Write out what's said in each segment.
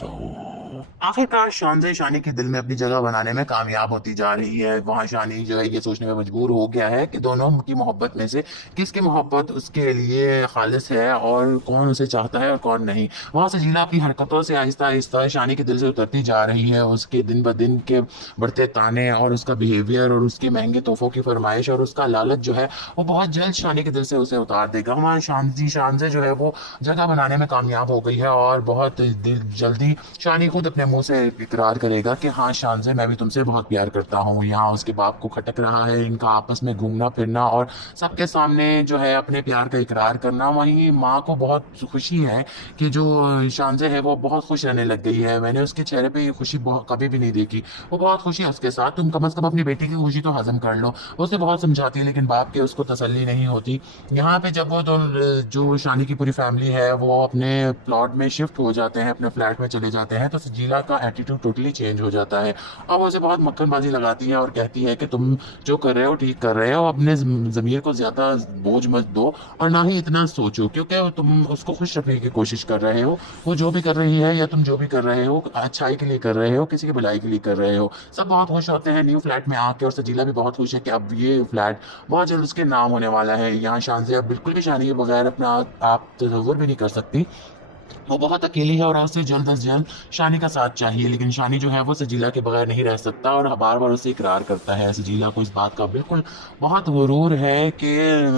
चाहो। आखिरकार शानज़े शानी के दिल में अपनी जगह बनाने में कामयाब होती जा रही है। वहाँ शानी जो है ये सोचने में मजबूर हो गया है कि दोनों की मोहब्बत में से किसकी मोहब्बत उसके लिए खालिस है और कौन उसे चाहता है और कौन नहीं। वहाँ सजीला अपनी हरकतों से आहिस्ता-आहिस्ता शानी के दिल से उतरती जा रही है। उसके दिन-ब-दिन के बढ़ते ताने और उसका बिहेवियर और उसके महँगे तोहफ़ों की फ़रमाइश और उसका लालच जो है वो बहुत जल्द शानी के दिल से उसे उतार देगा। वहाँ शानज़े जो है वो जगह बनाने में कामयाब हो गई है और बहुत दिल जल्दी शानी खुद अपने मुंह से इकरार करेगा कि हाँ शानज़े मैं भी तुमसे बहुत प्यार करता हूँ। यहाँ उसके बाप को खटक रहा है इनका आपस में घूमना फिरना और सबके सामने जो है अपने प्यार का इकरार करना। वहीं माँ को बहुत खुशी है कि जो शानज़े है वो बहुत खुश रहने लग गई है। मैंने उसके चेहरे पे ये खुशी बहुत कभी भी नहीं देखी। वो बहुत खुशी है उसके साथ। तुम कम से कम अपनी बेटी की खुशी तो हजम कर लो। वो उसे बहुत समझाती है लेकिन बाप के उसको तसल्ली नहीं होती। यहाँ पे जब वो जो शानी की पूरी फैमिली है वो अपने प्लॉट में शिफ्ट हो जाते हैं, अपने फ्लैट में चले जाते हैं, तो सजीला का एटीट्यूड टोटली चेंज हो जाता है। और वो उसे बहुत मक्खनबाजी लगाती है और कहती है कि तुम जो कर रहे हो ठीक कर रहे हो, अपने ज़मीर को ज़्यादा बोझ मत दो और ना ही इतना सोचो, क्योंकि तुम उसको खुश रखने की कोशिश कर रहे हो। वो जो भी कर रही है या तुम जो भी कर रहे हो अच्छाई के लिए कर रहे हो, किसी की भलाई के लिए कर रहे हो। सब बहुत खुश होते हैं न्यू फ्लैट में आके और सजीला भी बहुत खुश है कि अब ये फ्लैट बहुत जल्द उसके नाम होने वाला है। यहाँ शान से अब बिल्कुल भी शानी के बगैर अपना आप तसव्वुर भी नहीं कर सकती। वो बहुत अकेली है और उसे जल्द अज जल्द शानी का साथ चाहिए, लेकिन शानी जो है वो सजीला के बगैर नहीं रह सकता और बार बार उसे इकरार करता है। सजीला को इस बात का बिल्कुल बहुत गुरूर है कि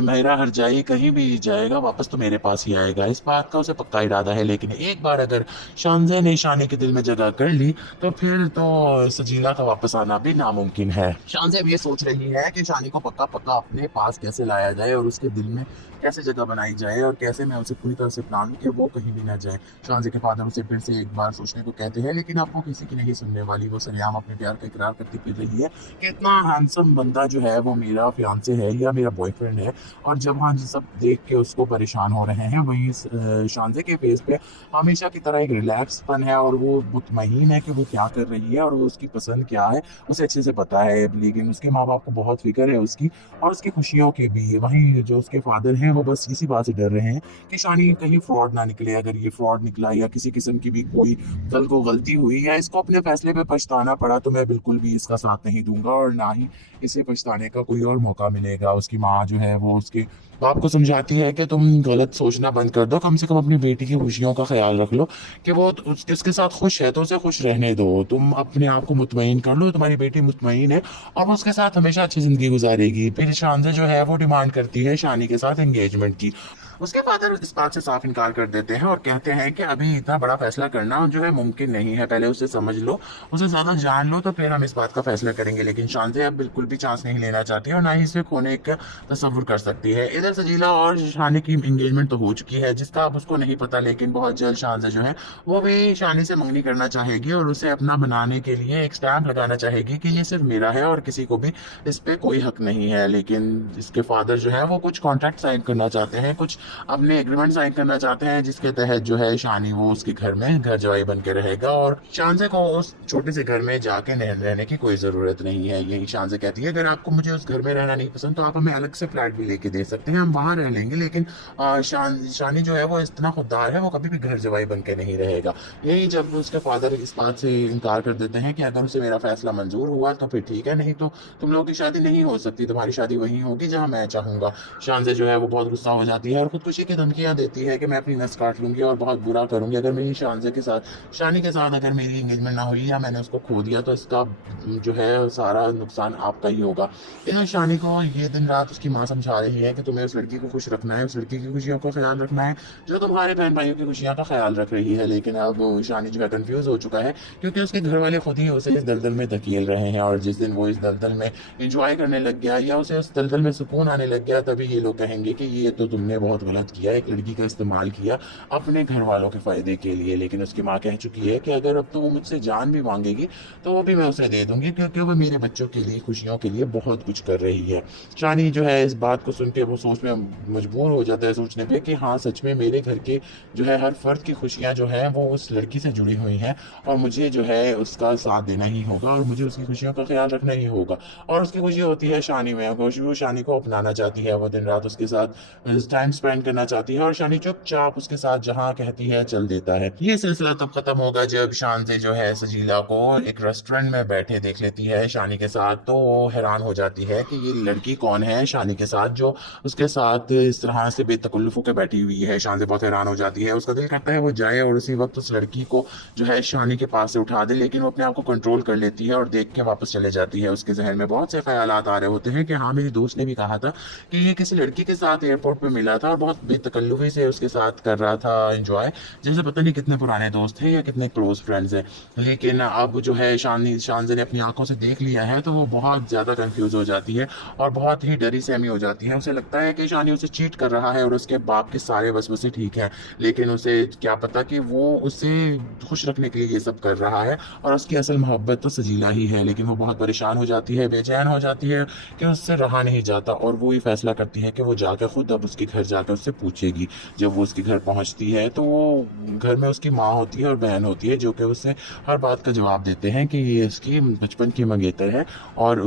मेरा हरजाई कहीं भी जाएगा वापस तो मेरे पास ही आएगा। इस बात का उसे पक्का इरादा है, लेकिन एक बार अगर शानज़े ने शानी के दिल में जगह कर ली तो फिर तो सजीला का वापस आना भी नामुमकिन है। शानज़े अब ये सोच रही है कि शानी को पक्का पक्का अपने पास कैसे लाया जाए और उसके दिल में कैसे जगह बनाई जाए और कैसे मैं उसे पूरी तरह से प्लान लूं कि वो कहीं भी ना जाए। शानज़े के फादर उसे फिर से एक बार सोचने को कहते हैं, लेकिन अब वो किसी की नहीं सुनने वाली। वो सरेआम अपने प्यार का इकरार करती फिर रही है कि इतना हैंडसम बंदा जो है वो मेरा फियांसे है या मेरा बॉयफ्रेंड है। और जब हाँ सब देख के उसको परेशान हो रहे हैं, वहीं शानज़े के फेस पे हमेशा की तरह एक रिलैक्सपन है और वो मुतमईन है कि वो क्या कर रही है और वो उसकी पसंद क्या है उसे अच्छे से पता है। लेकिन उसके माँ बाप को बहुत फिक्र है उसकी और उसकी खुशियों की भी। वहीं जो उसके फादर हैं वो बस इसी बात से डर रहे हैं कि शानी कहीं फ्रॉड ना निकले। अगर ये फ्रॉड निकला या किसी किस्म की भी कोई कल को गलती हुई या इसको अपने फैसले पे पछताना पड़ा तो मैं बिल्कुल भी इसका साथ नहीं दूंगा और ना ही इसे पछताने का कोई और मौका मिलेगा। उसकी माँ जो है वो उसके बाप को समझाती है कि तुम गलत सोचना बंद कर दो, कम से कम अपनी बेटी की खुशियों का ख्याल रख लो कि वो उसके साथ खुश है तो उसे खुश रहने दो। तुम अपने आप को मुतमईन कर लो, तुम्हारी बेटी मुतमईन है और वो उसके साथ हमेशा अच्छी जिंदगी गुजारेगी। फिर शानज़े जो है वो डिमांड करती है शानी के साथ एंगेजमेंट की। उसके फादर इस बात से साफ इनकार कर देते हैं और कहते हैं कि अभी इतना बड़ा फैसला करना जो है मुमकिन नहीं है, पहले उसे समझ लो, उसे ज़्यादा जान लो तो फिर हम इस बात का फैसला करेंगे। लेकिन शानज़े अब बिल्कुल भी चांस नहीं लेना चाहती और ना ही इसे खोने का तसव्वुर कर सकती है। इधर सजीला और शानी की एंगेजमेंट तो हो चुकी है जिसका अब उसको नहीं पता, लेकिन बहुत जल्द शानज़े जो है वो भी शानी से मंगनी करना चाहेगी और उसे अपना बनाने के लिए एक स्टैम्प लगाना चाहेगी कि ये सिर्फ मेरा है और किसी को भी इस पर कोई हक नहीं है। लेकिन इसके फादर जो है वो कुछ कॉन्ट्रैक्ट साइन करना चाहते हैं, कुछ अपने एग्रीमेंट साइन करना चाहते हैं जिसके तहत जो है शानी वो उसके घर में घर जवाई बन के रहेगा और शानज़े को उस छोटे से घर में जाके रहने की कोई ज़रूरत नहीं है। यही शानज़े कहती है अगर आपको मुझे उस घर में रहना नहीं पसंद तो आप हमें अलग से फ्लैट भी लेके दे सकते हैं, हम वहाँ रह लेंगे, लेकिन शानी जो है वो इतना खुददार है वो कभी भी घर जवाई बन के नहीं रहेगा। यही जब उसके फादर इस बात से इनकार कर देते हैं कि अगर उसे मेरा फैसला मंजूर हुआ तो फिर ठीक है, नहीं तो तुम लोगों की शादी नहीं हो सकती, तुम्हारी शादी वहीं होगी जहाँ मैं चाहूँगा। शानज़े जो है वो बहुत गुस्सा हो जाती है और खुदकुशी की धमकियाँ देती है कि मैं अपनी नस काट लूंगी और बहुत बुरा करूंगी अगर मेरी शानज़े के साथ शानी के साथ अगर मेरी एंगेजमेंट ना हुई या मैंने उसको खो दिया तो इसका जो है सारा नुकसान आपका ही होगा। इधर शानी को ये दिन रात उसकी माँ समझा रही है कि तुम्हें उस लड़की को खुश रखना है, उस लड़की की खुशियों का ख्याल रखना है जो तुम्हारे बहन भाइयों की खुशियों का ख्याल रख रही है। लेकिन अब शानी जो है कन्फ्यूज हो चुका है क्योंकि उसके घर वाले खुद ही उसे इस दलदल में धकेल रहे हैं और जिस दिन वो इस दलदल में इंजॉय करने लग गया या उसे उस दलदल में सुकून आने लग गया तभी ये लोग कहेंगे कि ये तो तुमने बहुत गलत किया, एक लड़की का इस्तेमाल किया अपने घर वालों के फायदे के लिए। लेकिन उसकी माँ कह चुकी है कि अगर अब तो वो मुझसे जान भी मांगेगी तो वो भी मैं उसे दे दूंगी क्योंकि वो मेरे बच्चों के लिए खुशियों के लिए बहुत कुछ कर रही है। शानी जो है इस बात को सुन के वो सोच में मजबूर हो जाता है, सोचने पे कि हाँ सच में मेरे घर के जो है हर फर्द की खुशियाँ जो है वो उस लड़की से जुड़ी हुई हैं और मुझे जो है उसका साथ देना ही होगा और मुझे उसकी खुशियों का ख्याल रखना ही होगा। और उसकी खुशी होती है शानी में, वो शानी को अपनाना चाहती है, वो दिन रात उसके साथ टाइम स्पेंड स्पेंड करना चाहती है और शानी चुपचाप उसके साथ जहाँ कहती है चल देता है। ये सिलसिला तब खत्म होगा जब शानजे जो है सजीला को एक रेस्टोरेंट में बैठे देख लेती है शानी के साथ। तो वो हैरान हो जाती है कि ये लड़की कौन है शानी के साथ जो उसके साथ इस तरह से बेतकल्लुफ़ होकर बैठी हुई है। शानजे बहुत हैरान हो जाती है, उसका दिल करता है वो जाए और उसी वक्त उस लड़की को जो है शानी के पास से उठा दे, लेकिन वो अपने आप को कंट्रोल कर लेती है और देख के वापस चले जाती है। उसके जहन में बहुत से ख्यालात आ रहे होते हैं कि हाँ, मेरी दोस्त ने भी कहा था कि ये किसी लड़की के साथ एयरपोर्ट पे मिला था और बहुत बेतकल्लुफ़ी से उसके साथ कर रहा था एंजॉय, जैसे पता नहीं कितने पुराने दोस्त हैं या कितने क्लोज फ्रेंड्स हैं। लेकिन अब जो है शानजे ने अपनी आंखों से देख लिया है तो वो बहुत ज़्यादा कंफ्यूज हो जाती है और बहुत ही डरी सहमी हो जाती है। उसे लगता है कि शानी उसे चीट कर रहा है और उसके बाप के सारे वसवसे ठीक है, लेकिन उसे क्या पता कि वो उसे खुश रखने के लिए ये सब कर रहा है और उसकी असल मोहब्बत तो सजीला ही है। लेकिन वो बहुत परेशान हो जाती है, बेचैन हो जाती है कि उससे रहा नहीं जाता और वो ये फैसला करती है कि वो जाकर खुद अब उसके घर जाकर उससे पूछेगी। जब वो उसके घर पहुंचती है तो वो घर में उसकी माँ होती है और बहन होती है जो कि उससे हर बात का जवाब देते हैं कि ये इसकी बचपन की मंगेतर है और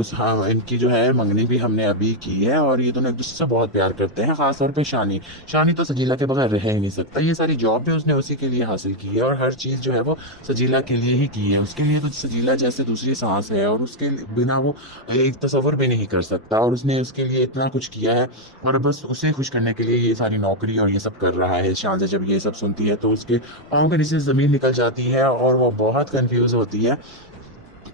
इनकी जो है मंगनी भी हमने अभी की है और ये दोनों एक दूसरे से बहुत प्यार करते हैं। खासतौर पे शानी शानी तो सजीला के बगैर रह ही नहीं सकता। ये सारी जॉब भी उसने उसी के लिए हासिल की है और हर चीज़ जो है वो सजीला के लिए ही की है। उसके लिए तो सजीला जैसे दूसरी सांस है और उसके बिना वो एक तस्वर भी नहीं कर सकता और उसने उसके लिए इतना कुछ किया है और बस उसे खुश करने के लिए ये सारी नौकरी और ये सब कर रहा है। शान से जब ये सब सुनती है तो उसके पाँव के नीचे ज़मीन निकल जाती है और वो बहुत कंफ्यूज होती है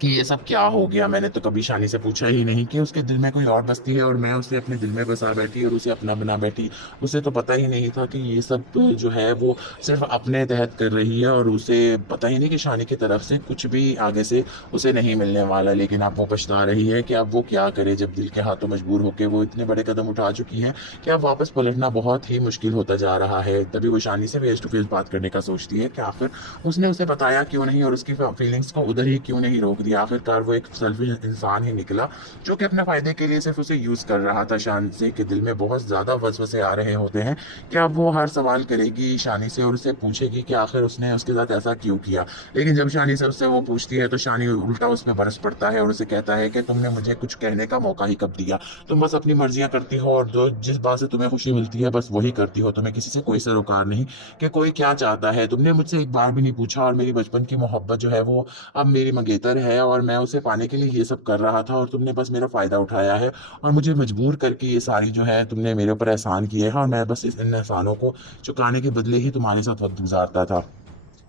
कि ये सब क्या हो गया। मैंने तो कभी शानी से पूछा ही नहीं कि उसके दिल में कोई और बसती है और मैं उसे अपने दिल में बसा बैठी और उसे अपना बना बैठी। उसे तो पता ही नहीं था कि ये सब जो है वो सिर्फ अपने तहत कर रही है और उसे पता ही नहीं कि शानी की तरफ से कुछ भी आगे से उसे नहीं मिलने वाला। लेकिन अब वो पछता रही है कि अब वो क्या करे जब दिल के हाथों मजबूर होकर वो इतने बड़े कदम उठा चुकी है कि अब वापस पलटना बहुत ही मुश्किल होता जा रहा है। तभी वो शानी से फेस टू फेस बात करने का सोचती है कि आखिर उसने उसे बताया क्यों नहीं और उसकी फीलिंग्स को उधर ही क्यों नहीं रोक दिया। आखिरकार वो एक सेल्फिश इंसान ही निकला जो कि अपने फायदे के लिए सिर्फ उसे यूज कर रहा था। शानी के दिल में बहुत ज्यादा वसवसे आ रहे होते हैं कि अब वो हर सवाल करेगी शानी से और उसे पूछेगी कि आखिर उसने उसके साथ ऐसा क्यों किया। लेकिन जब शानी से उससे वो पूछती है तो शानी उल्टा उस पर बरस पड़ता है और उसे कहता है कि तुमने मुझे कुछ कहने का मौका ही कब दिया, तुम बस अपनी मर्जियां करती हो और जो जिस बात से तुम्हें खुशी मिलती है बस वही करती हो, तुम्हें किसी से कोई सरोकार नहीं कि कोई क्या चाहता है। तुमने मुझसे एक बार भी नहीं पूछा और मेरी बचपन की मोहब्बत जो है वो अब मेरी मंगेतर है और मैं उसे पाने के लिए ये सब कर रहा था और तुमने बस मेरा फ़ायदा उठाया है और मुझे मजबूर करके ये सारी जो है तुमने मेरे ऊपर एहसान किए हैं और मैं बस इन एहसानों को चुकाने के बदले ही तुम्हारे साथ वक्त गुजारता था।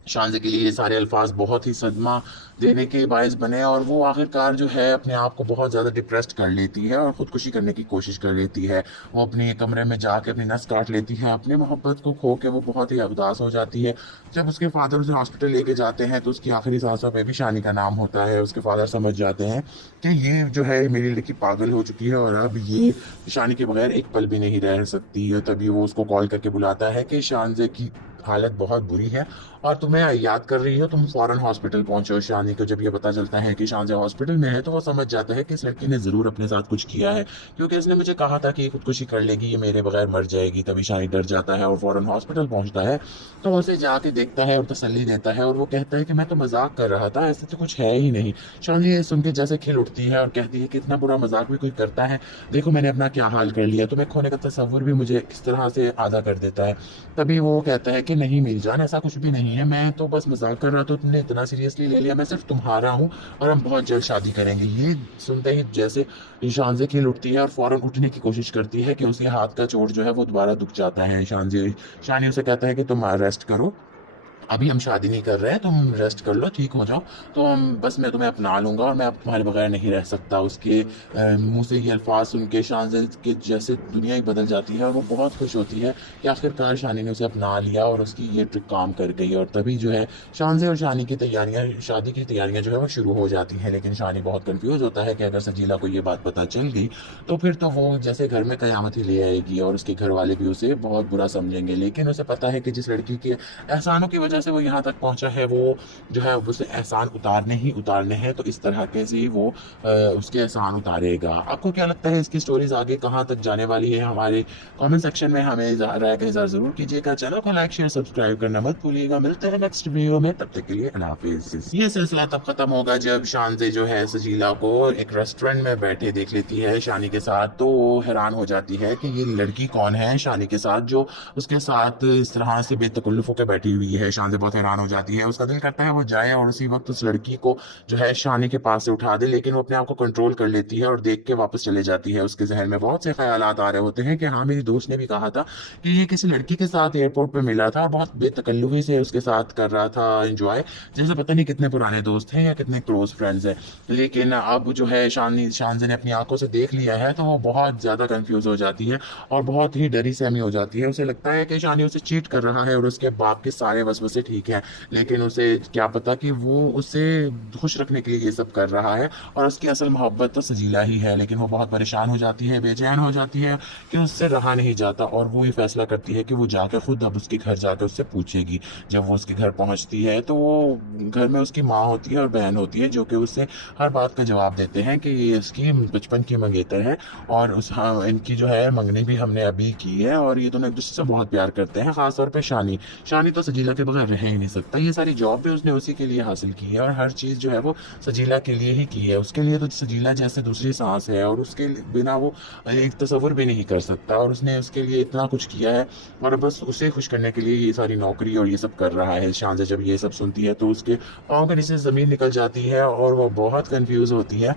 शानजे के लिए ये सारे अल्फाज बहुत ही सदमा देने के बायस बने और वो आखिरकार जो है अपने आप को बहुत ज़्यादा डिप्रेस्ड कर लेती है और ख़ुदकुशी करने की कोशिश कर लेती है। वो अपने कमरे में जाके अपनी नस काट लेती है, अपनी मोहब्बत को खो के वो बहुत ही उदास हो जाती है। जब उसके फादर उसे हॉस्पिटल लेके जाते हैं तो उसकी आखिरी सांसों पे भी शानी का नाम होता है। उसके फादर समझ जाते हैं कि ये जो है मेरी लड़की पागल हो चुकी है और अब ये शानी के बगैर एक पल भी नहीं रह सकती है। तभी वो उसको कॉल करके बुलाता है कि शानजे की हालत बहुत बुरी है और तुम्हें याद कर रही हो, तुम फौरन हॉस्पिटल पहुंचो। शानी को जब ये पता चलता है कि शानजे हॉस्पिटल में है तो वो समझ जाता है कि इस लड़की ने ज़रूर अपने साथ कुछ किया है क्योंकि इसने मुझे कहा था कि ये खुदकुशी कर लेगी, ये मेरे बगैर मर जाएगी। तभी शानी डर जाता है और फौरन हॉस्पिटल पहुंचता है तो उसे जाके देखता है और तसल्ली देता है और वो कहता है कि मैं तो मजाक कर रहा था, ऐसे तो कुछ है ही नहीं। शानी ये सुन के जैसे खिल उठती है और कहती है कि इतना बुरा मजाक भी कोई करता है, देखो मैंने अपना क्या हाल कर लिया, तुम्हें खोने का तस्वुर भी मुझे किस तरह से आधा कर देता है। तभी वो कहता है कि नहीं मीर जान, ऐसा कुछ भी नहीं है, मैं तो बस मजाक कर रहा था, तुमने इतना सीरियसली ले लिया, मैं सिर्फ तुम्हारा हूँ और हम बहुत जल्द शादी करेंगे। ये सुनते ही जैसे शानजे खिल उठती है और फौरन उठने की कोशिश करती है कि उसके हाथ का चोट जो है वो दोबारा दुख जाता है। शानी उसे कहता है कि तुम रेस्ट करो, अभी हम शादी नहीं कर रहे हैं, तुम रेस्ट कर लो, ठीक हो जाओ तो हम बस मैं तुम्हें अपना लूँगा और मैं अब तुम्हारे बगैर नहीं रह सकता। उसके मुंह से ये अल्फाज सुन के शानजे के जैसे दुनिया ही बदल जाती है और वो बहुत खुश होती है कि आखिरकार शानी ने उसे अपना लिया और उसकी ये ट्रिक काम कर गई। और तभी जो है शानजे और शानी की तैयारियाँ, शादी की तैयारियाँ जो है वो शुरू हो जाती हैं। लेकिन शानी बहुत कन्फ्यूज़ होता है कि अगर सजीला को ये बात पता चल गई तो फिर तो वो जैसे घर में क़यामत ही ले आएगी और उसके घर वाले भी उसे बहुत बुरा समझेंगे। लेकिन उसे पता है कि जिस लड़की के एहसानों की वजह वजह से वो यहाँ तक पहुंचा है, वो जो है उसे एहसान उतारने ही उतारने हैं, तो इस तरह कैसे ही वो उसके एहसान उतारेगा। आपको क्या लगता है इसकी स्टोरीज आगे कहाँ तक जाने वाली है? हमारे कमेंट सेक्शन में हमें राय का इज़हार जरूर कीजिएगा। चैनल को लाइक शेयर सब्सक्राइब करना मत भूलिएगा। मिलते हैं नेक्स्ट वीडियो में, तब तक के लिए अल्लाह हाफिज़। ये सिलसिला तब खत्म होगा जब शानज़े जो है सजीला को एक रेस्टोरेंट में बैठे देख लेती है शानी के साथ, तो वो हैरान हो जाती है कि ये लड़की कौन है शानी के साथ जो उसके साथ इस तरह से बेतकल्लुफ़ होकर बैठी हुई है। शानज़े बहुत हैरान हो जाती है, उसका दिल करता है वो जाए और उसी वक्त उस लड़की को जो है शानी के पास से उठा दे, लेकिन वो अपने आप को कंट्रोल कर लेती है और देख के वापस चले जाती है। उसके जहन में बहुत से ख्यालात आ रहे होते हैं कि हाँ, मेरी दोस्त ने भी कहा था कि ये किसी लड़की के साथ एयरपोर्ट पे मिला था और बहुत बेतकल्लुफ़ी से उसके साथ कर रहा था एंजॉय, जैसे पता नहीं कितने पुराने दोस्त हैं या कितने क्लोज फ्रेंड्स हैं। लेकिन अब जो है शानज़े ने अपनी आंखों से देख लिया है, तो वो बहुत ज़्यादा कंफ्यूज हो जाती है और बहुत ही डरी सहमी हो जाती है। उसे लगता है कि शानी उसे चीट कर रहा है और उसके बाप के सारे वसवसे ठीक हैं, लेकिन उसे क्या पता कि वो उसे खुश रखने के लिए ये सब कर रहा है और उसकी असल मोहब्बत तो सजीला ही है। लेकिन वो बहुत परेशान हो जाती है, बेचैन हो जाती है कि उससे रहा नहीं जाता और वो ये फैसला करती है कि वो जाकर खुद अब उसके घर जाकर उससे पूछेगी। जब वो उसके घर पहुंचती है तो वो घर में उसकी माँ होती है और बहन होती है, जो कि उससे हर बात का जवाब देते हैं कि ये इसकी बचपन की मंगेतर है और इनकी जो है मंगनी भी हमने अभी की है और ये दोनों एक दूसरे से बहुत प्यार करते हैं। खासतौर पर शानी शानी तो सजीला के बगैर रह ही नहीं सकता। ये सारी जॉब भी उसने उसी के लिए हासिल की है और हर चीज़ जो है वो सजीला के लिए ही की है। उसके लिए तो सजीला जैसे दूसरी सांस है और उसके बिना वो एक तस्वुर भी नहीं कर सकता और उसने उसके लिए इतना कुछ किया है और बस उसे खुश करने के लिए ये सारी नौकरी और ये सब कर रहा है। शानज़े जब ये सब सुनती है तो उसके पाँव के नीचे ज़मीन निकल जाती है और वो बहुत कंफ्यूज होती है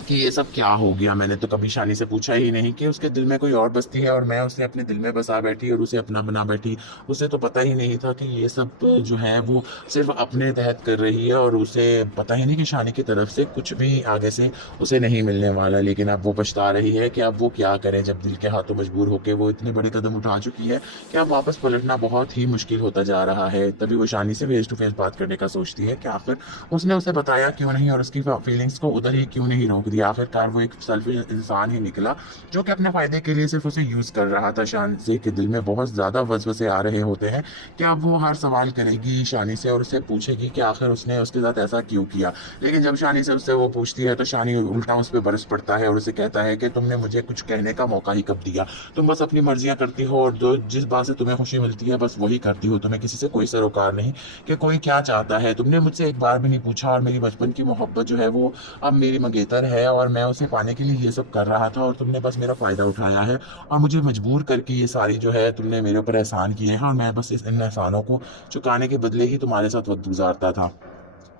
कि ये सब क्या हो गया। मैंने तो कभी शानी से पूछा ही नहीं कि उसके दिल में कोई और बसती है और मैं उसे अपने दिल में बसा बैठी और उसे अपना बना बैठी। उसे तो पता ही नहीं था कि ये सब जो है वो सिर्फ अपने तहत कर रही है और उसे पता ही नहीं कि शानी की तरफ से कुछ भी आगे से उसे नहीं मिलने वाला। लेकिन अब वो पछता रही है कि अब वो क्या करे, जब दिल के हाथों मजबूर होकर वो इतने बड़े कदम उठा चुकी है कि अब वापस पलटना बहुत ही मुश्किल होता जा रहा है। तभी वो शानी से फेस टू फेस बात करने का सोचती है कि आखिर उसने उसे बताया क्यों नहीं और उसकी फीलिंग्स को उधर ही क्यों नहीं रोक दिया। आखिरकार वो एक सेल्फिश इंसान ही निकला जो कि अपने फायदे के लिए सिर्फ उसे यूज कर रहा था। शानी के दिल में बहुत ज्यादा वसवसे आ रहे होते हैं कि अब वो हर सवाल करेगी शानी से और उससे पूछेगी कि आखिर उसने उसके साथ ऐसा क्यों किया। लेकिन जब शानी से उससे वो पूछती है तो शानी उल्टा उस पर बरस पड़ता है और उसे कहता है कि तुमने मुझे कुछ कहने का मौका ही कब दिया, तुम बस अपनी मर्जियां करती हो और जो जिस बात से तुम्हें खुशी मिलती है बस वही करती हो, तुम्हें किसी से कोई सरोकार नहीं कि कोई क्या चाहता है। तुमने मुझसे एक बार भी नहीं पूछा और मेरी बचपन की मोहब्बत जो है वो अब मेरी मंगेतर है और मैं उसे पाने के लिए ये सब कर रहा था और तुमने बस मेरा फ़ायदा उठाया है और मुझे मजबूर करके ये सारी जो है तुमने मेरे ऊपर एहसान किए हैं और मैं बस इन एहसानों को चुकाने के बदले ही तुम्हारे साथ वक्त गुजारता था।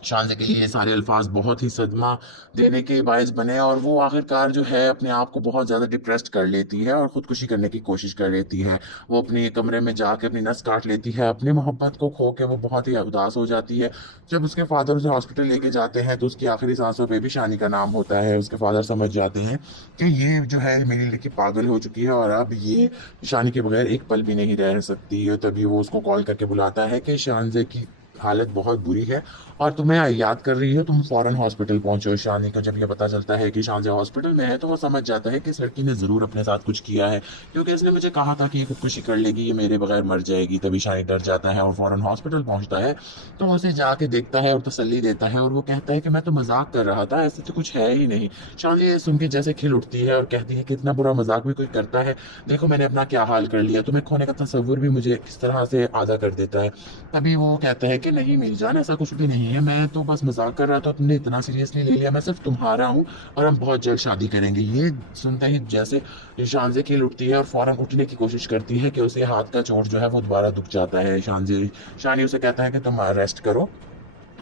शानज़े के लिए ये सारे अल्फाज बहुत ही सदमा देने के बायस बने और वो आखिरकार जो है अपने आप को बहुत ज़्यादा डिप्रेस्ड कर लेती है और ख़ुदकुशी करने की कोशिश कर लेती है। वो अपने कमरे में जाके अपनी नस काट लेती है, अपनी मोहब्बत को खो के वो बहुत ही उदास हो जाती है। जब उसके फादर उसे हॉस्पिटल लेके जाते हैं तो उसकी आखिरी सांसों पे भी शानी का नाम होता है। उसके फादर समझ जाते हैं कि ये जो है मेरी लड़की पागल हो चुकी है और अब ये शानी के बगैर एक पल भी नहीं रह सकती है। तभी वो उसको कॉल करके बुलाता है कि शानज़े की हालत बहुत बुरी है और तुम्हें याद कर रही है, तुम फौरन हॉस्पिटल पहुंचो। शानी को जब ये पता चलता है कि शानज़े हॉस्पिटल में है तो वो समझ जाता है कि इस लड़की ने ज़रूर अपने साथ कुछ किया है, क्योंकि इसने मुझे कहा था कि ये खुदकुशी कर लेगी, ये मेरे बगैर मर जाएगी। तभी शानी डर जाता है और फौरन हॉस्पिटल पहुंचता है तो उसे जाके देखता है और तसल्ली देता है और वो कहता है कि मैं तो मजाक कर रहा था, ऐसे तो कुछ है ही नहीं। शानी ये सुन के जैसे खिल उठती है और कहती है कि इतना बुरा मजाक भी कोई करता है, देखो मैंने अपना क्या हाल कर लिया, तुम्हें खोने का तस्वुर भी मुझे किस तरह से आधा कर देता है। तभी वो कहता है कि नहीं मेरी जान, ऐसा कुछ भी नहीं है, मैं तो बस मजाक कर रहा था, तुमने इतना सीरियसली ले लिया, मैं सिर्फ तुम्हारा हूँ और हम बहुत जल्द शादी करेंगे। ये सुनते ही जैसे शानज़े खिल उठती है और फौरन उठने की कोशिश करती है कि उसे हाथ का चोट जो है वो दोबारा दुख जाता है। शानी उसे कहता है कि तुम रेस्ट करो,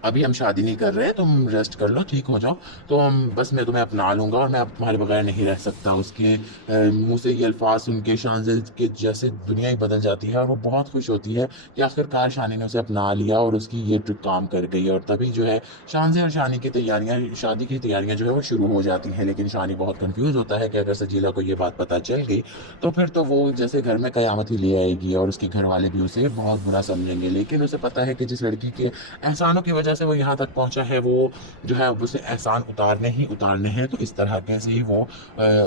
अभी हम शादी नहीं कर रहे, तुम रेस्ट कर लो, ठीक हो जाओ, तो हम बस मैं तुम्हें अपना लूँगा और मैं अब तुम्हारे बगैर नहीं रह सकता। उसके मुंह से ये अल्फाज सुन के शानज़े के जैसे दुनिया ही बदल जाती है और वो बहुत खुश होती है कि आखिरकार शानी ने उसे अपना लिया और उसकी ये ट्रिक काम कर गई। और तभी जो है शानज़े और शानी की तैयारियाँ, शादी की तैयारियाँ जो है वो शुरू हो जाती हैं। लेकिन शानी बहुत कन्फ्यूज़ होता है कि अगर सजीला को ये बात पता चल गई तो फिर तो वो जैसे घर में क़यामत ही ले आएगी और उसके घर वाले भी उसे बहुत बुरा समझेंगे। लेकिन उसे पता है कि जिस लड़की के एहसानों की वजह वजह से वो यहाँ तक पहुँचा है, वो जो है उसे एहसान उतारने हैं, तो इस तरह कैसे ही वो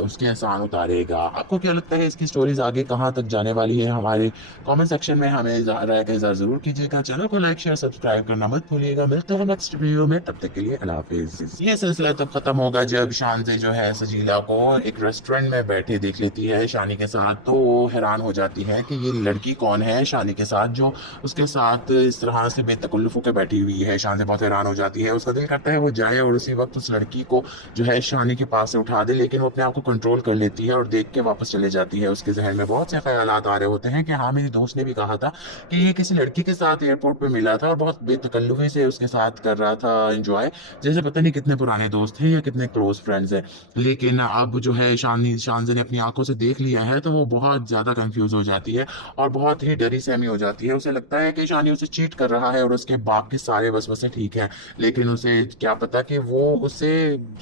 उसके एहसान उतारेगा। आपको क्या लगता है इसकी स्टोरीज आगे कहाँ तक जाने वाली है? हमारे कमेंट सेक्शन में हमें राय का इज़हार ज़रूर कीजिएगा। चैनल को लाइक शेयर सब्सक्राइब करना मत भूलिएगा। मिलते हैं नेक्स्ट वीडियो में, तब तक के लिए अल्लाह हाफिज़। ये सिलसिला तब खत्म होगा जब शानज़े जो है सजीला को एक रेस्टोरेंट में बैठे देख लेती है शानी के साथ, तो वो हैरान हो जाती है कि ये लड़की कौन है शानी के साथ जो उसके साथ इस तरह से बेतकल्लुफ़ होकर बैठी हुई है। शानज़े बहुत हैरान हो जाती है, उसका दिल करता है वो जाए और उसी वक्त उस लड़की को जो है शानी के पास से उठा दे, लेकिन वो अपने आप को कंट्रोल कर लेती है और देख के वापस चले जाती है। उसके जहन में बहुत से ख्यालात आ रहे होते हैं कि हाँ, मेरी दोस्त ने भी कहा था कि ये किसी लड़की के साथ एयरपोर्ट पे मिला था और बहुत बेतकल्लुफ़ी से उसके साथ कर रहा था एंजॉय, जैसे पता नहीं कितने पुराने दोस्त हैं या कितने क्लोज फ्रेंड्स हैं। लेकिन अब जो है शानज़े ने अपनी आंखों से देख लिया है, तो वो बहुत ज़्यादा कंफ्यूज हो जाती है और बहुत ही डरी सहमी हो जाती है। उसे लगता है कि शानी उसे चीट कर रहा है और उसके बाकी सारे वसवसे ठीक है, लेकिन उसे क्या पता कि वो उसे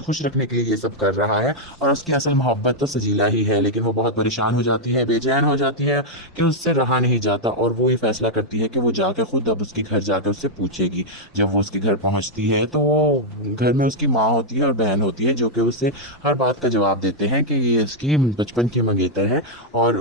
खुश रखने के लिए ये सब कर रहा है और उसकी असल मोहब्बत तो सजीला ही है। लेकिन वो बहुत परेशान हो जाती है, बेचैन हो जाती है कि उससे रहा नहीं जाता और वो ये फैसला करती है कि वो जाके खुद अब उसके घर जाकर उससे पूछेगी। जब वो उसके घर पहुंचती है तो वो घर में उसकी माँ होती है और बहन होती है, जो कि उससे हर बात का जवाब देते हैं कि ये इसकी बचपन की मंगेतर है और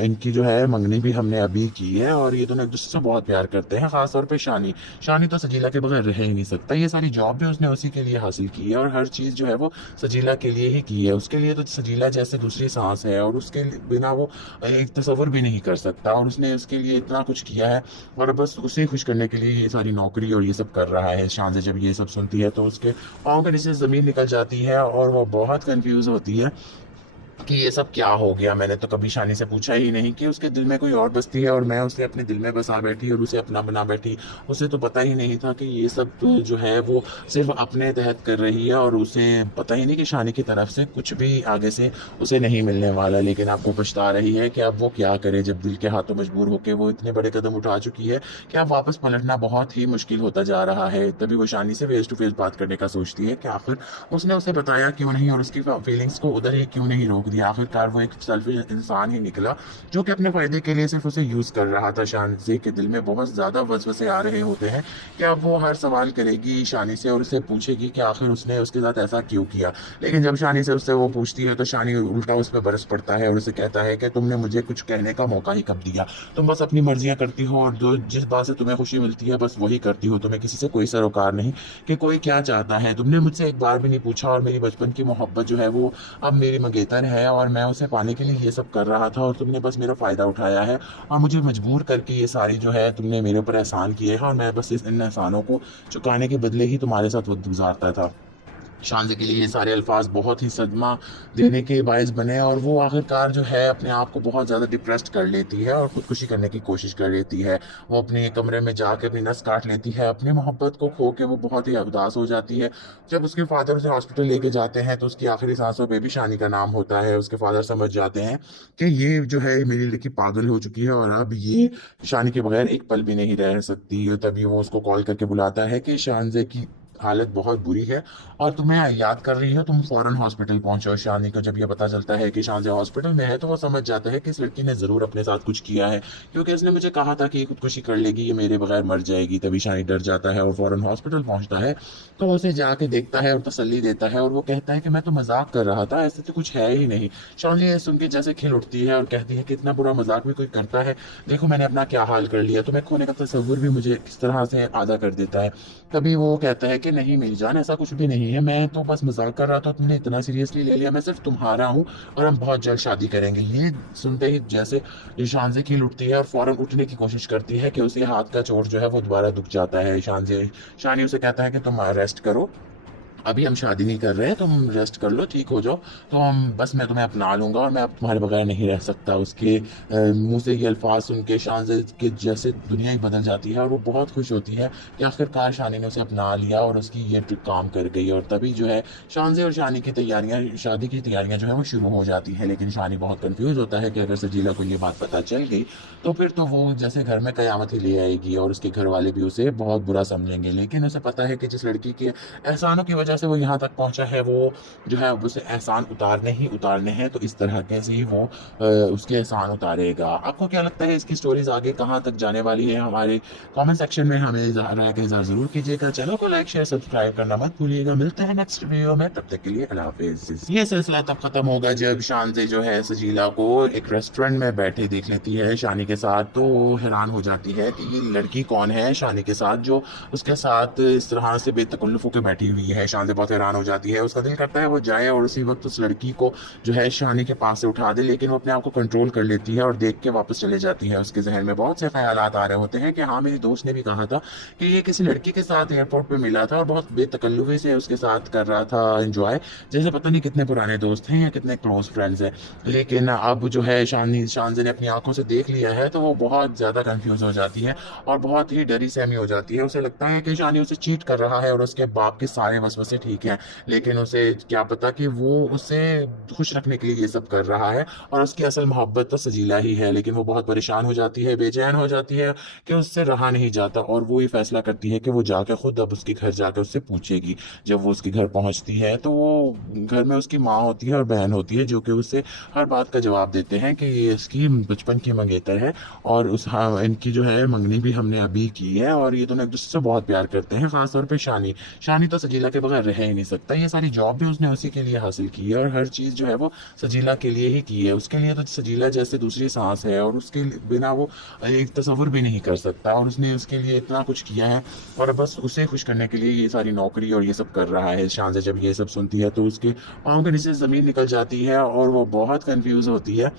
इनकी जो है मंगनी भी हमने अभी की है और ये दोनों एक दूसरे से बहुत प्यार करते हैं। खासतौर पर शानी शानी तो सजीला के बगैर रह ही नहीं सकता। ये सारी जॉब भी उसने उसी के लिए हासिल की है और हर चीज़ जो है वो सजीला के लिए ही की है। उसके लिए तो सजीला जैसे दूसरी सांस है और उसके बिना वो एक तस्वर भी नहीं कर सकता और उसने उसके लिए इतना कुछ किया है और बस उसे खुश करने के लिए ये सारी नौकरी और ये सब कर रहा है। शानज़े जब ये सब सुनती है तो उसके पाँव के नीचे ज़मीन निकल जाती है और वो बहुत कंफ्यूज होती है कि ये सब क्या हो गया। मैंने तो कभी शानी से पूछा ही नहीं कि उसके दिल में कोई और बसती है और मैं उसे अपने दिल में बसा बैठी और उसे अपना बना बैठी। उसे तो पता ही नहीं था कि ये सब जो है वो सिर्फ अपने तहत कर रही है और उसे पता ही नहीं कि शानी की तरफ से कुछ भी आगे से उसे नहीं मिलने वाला। लेकिन आपको पछता रही है कि अब वो क्या करे जब दिल के हाथों मजबूर होकर वो इतने बड़े कदम उठा चुकी है कि अब वापस पलटना बहुत ही मुश्किल होता जा रहा है। तभी वो शानी से फेस टू फेस बात करने का सोचती है कि आखिर उसने उसे बताया क्यों नहीं और उसकी फीलिंग्स को उधर ही क्यों नहीं रोक दिया। आखिरकार वो एक सेल्फिश इंसान ही निकला जो कि अपने फायदे के लिए सिर्फ उसे यूज कर रहा था। शानी के दिल में बहुत ज्यादा वसवसे आ रहे होते हैं कि अब वो हर सवाल करेगी शानी से और उसे पूछेगी कि आखिर उसने उसके साथ ऐसा क्यों किया। लेकिन जब शानी से उससे वो पूछती है तो शानी उल्टा उस पर बरस पड़ता है और उसे कहता है कि तुमने मुझे कुछ कहने का मौका ही कब दिया, तुम बस अपनी मर्जियां करती हो और जो जिस बात से तुम्हें खुशी मिलती है बस वही करती हो। तुम्हें किसी से कोई सरोकार नहीं कि कोई क्या चाहता है। तुमने मुझसे एक बार भी नहीं पूछा और मेरी बचपन की मोहब्बत जो है वो अब मेरी मंगेतर है और मैं उसे पाने के लिए ये सब कर रहा था और तुमने बस मेरा फ़ायदा उठाया है और मुझे मजबूर करके ये सारी जो है तुमने मेरे ऊपर एहसान किए हैं और मैं बस इन एहसानों को चुकाने के बदले ही तुम्हारे साथ वक्त गुजारता था। शानज़े के लिए ये सारे अल्फाज बहुत ही सदमा देने के बायस बने और वो आखिरकार जो है अपने आप को बहुत ज़्यादा डिप्रेस्ड कर लेती है और खुदकुशी करने की कोशिश कर लेती है। वो अपने कमरे में जाकर अपनी नस काट लेती है, अपनी मोहब्बत को खो के वो बहुत ही उदास हो जाती है। जब उसके फादर उसे हॉस्पिटल लेके जाते हैं तो उसकी आखिरी सांसों पे भी शानी का नाम होता है। उसके फादर समझ जाते हैं कि ये जो है मेरी लड़की पागल हो चुकी है और अब ये शानी के बगैर एक पल भी नहीं रह सकती। तभी वो उसको कॉल करके बुलाता है कि शानज़े की हालत बहुत बुरी है और तुम्हें याद कर रही हो, तुम फौरन हॉस्पिटल पहुंचो। शानी को जब ये पता चलता है कि शानज़े हॉस्पिटल में है तो वो समझ जाता है कि इस लड़की ने ज़रूर अपने साथ कुछ किया है, क्योंकि इसने मुझे कहा था कि ये खुदकुशी कर लेगी, ये मेरे बगैर मर जाएगी। तभी शानी डर जाता है और फौरन हॉस्पिटल पहुंचता है तो वो उसे जाके देखता है और तसल्ली देता है और वो कहता है कि मैं तो मजाक कर रहा था, ऐसे तो कुछ है ही नहीं। शानी ये सुन के जैसे खिल उठती है और कहती है कि इतना बुरा मजाक भी कोई करता है, देखो मैंने अपना क्या हाल कर लिया, तुम्हें खोने का तस्वुर भी मुझे किस तरह से आदा कर देता है। तभी वो कहता है कि नहीं मेरी जान, ऐसा कुछ भी नहीं है, मैं तो बस मजाक कर रहा था, तुमने इतना सीरियसली ले लिया, मैं सिर्फ तुम्हारा हूँ और हम बहुत जल्द शादी करेंगे। ये सुनते ही जैसे शानज़े खिल उठती है और फौरन उठने की कोशिश करती है कि उसके हाथ का चोट जो है वो दोबारा दुख जाता है। शानी उसे कहता है कि तुम रेस्ट करो, अभी हम शादी नहीं कर रहे हैं, तुम रेस्ट कर लो, ठीक हो जाओ तो हम बस मैं तुम्हें अपना लूंगा और मैं अब तुम्हारे बगैर नहीं रह सकता। उसके मुंह से ये अल्फाज सुन के शानज़े के जैसे दुनिया ही बदल जाती है और वो बहुत खुश होती है कि आखिरकार शानी ने उसे अपना लिया और उसकी ये ट्रिक काम कर गई। और तभी जो है शानज़े और शानी की तैयारियां, शादी की तैयारियां जो है वो शुरू हो जाती है। लेकिन शानी बहुत कंफ्यूज होता है कि अगर सजीला को ये बात पता चल गई तो फिर तो वो जैसे घर में कयामत ही ले आएगी और उसके घर वाले भी उसे बहुत बुरा समझेंगे। लेकिन उसे पता है कि जिस लड़की के एहसानों की वजह वजह से वो यहाँ तक पहुँचा है, वो जो है उसे एहसान उतारने ही उतारने हैं, तो इस तरह कैसे ही वो उसके एहसान उतारेगा। आपको क्या लगता है इसकी स्टोरीज आगे कहाँ तक जाने वाली है? हमारे कमेंट सेक्शन में हमें राय का इज़हार ज़रूर कीजिएगा। चैनल को लाइक शेयर सब्सक्राइब करना मत भूलिएगा। मिलते हैं नेक्स्ट वीडियो में, तब तक के लिए अल्लाह हाफिज़। ये सिलसिला तब खत्म होगा जब शानज़े जो है सजीला को एक रेस्टोरेंट में बैठे देख लेती है शानी के साथ, तो हैरान हो जाती है कि ये लड़की कौन है शानी के साथ जो उसके साथ इस तरह से बेतकल्लुफ़ होकर बैठी हुई है। शानज़े बहुत हैरान हो जाती है, उसका दिल करता है वो जाए और उसी वक्त उस लड़की को जो है शानी के पास से उठा दे, लेकिन वो अपने आप को कंट्रोल कर लेती है और देख के वापस चले जाती है। उसके जहन में बहुत से ख्यालात आ रहे होते हैं कि हाँ, मेरी दोस्त ने भी कहा था कि ये किसी लड़की के साथ एयरपोर्ट पे मिला था और बहुत बेतकल्लुफ़ी से उसके साथ कर रहा था एंजॉय, जैसे पता नहीं कितने पुराने दोस्त हैं या कितने क्लोज फ्रेंड्स हैं। लेकिन अब जो है शानज़े ने अपनी आंखों से देख लिया है, तो वो बहुत ज़्यादा कंफ्यूज हो जाती है और बहुत ही डरी सहमी हो जाती है। उसे लगता है कि शानी उसे चीट कर रहा है और उसके बाप के सारे वसवसे ठीक हैं, लेकिन उसे क्या पता कि वो उसे खुश रखने के लिए ये सब कर रहा है और उसकी असल मोहब्बत तो सजीला ही है। लेकिन वो बहुत परेशान हो जाती है, बेचैन हो जाती है कि उससे रहा नहीं जाता और वो ये फैसला करती है कि वो जाकर खुद अब उसके घर जाकर उससे पूछेगी। जब वो उसके घर पहुंचती है तो वो घर में उसकी माँ होती है और बहन होती है, जो कि उससे हर बात का जवाब देते हैं कि ये इसकी बचपन की मंगेतर है और इनकी जो है मंगनी भी हमने अभी की है और ये दोनों एक दूसरे से बहुत प्यार करते हैं। खासतौर पर शानी शानी तो सजीला के बगैर रह ही नहीं सकता। ये सारी जॉब भी उसने उसी के लिए हासिल की है और हर चीज़ जो है वो सजीला के लिए ही की है। उसके लिए तो सजीला जैसे दूसरी सांस है और उसके बिना वो एक तस्वुर भी नहीं कर सकता और उसने उसके लिए इतना कुछ किया है और बस उसे खुश करने के लिए ये सारी नौकरी और ये सब कर रहा है। शानज़े जब ये सब सुनती है तो उसके पाँव के नीचे ज़मीन निकल जाती है और वो बहुत कंफ्यूज होती है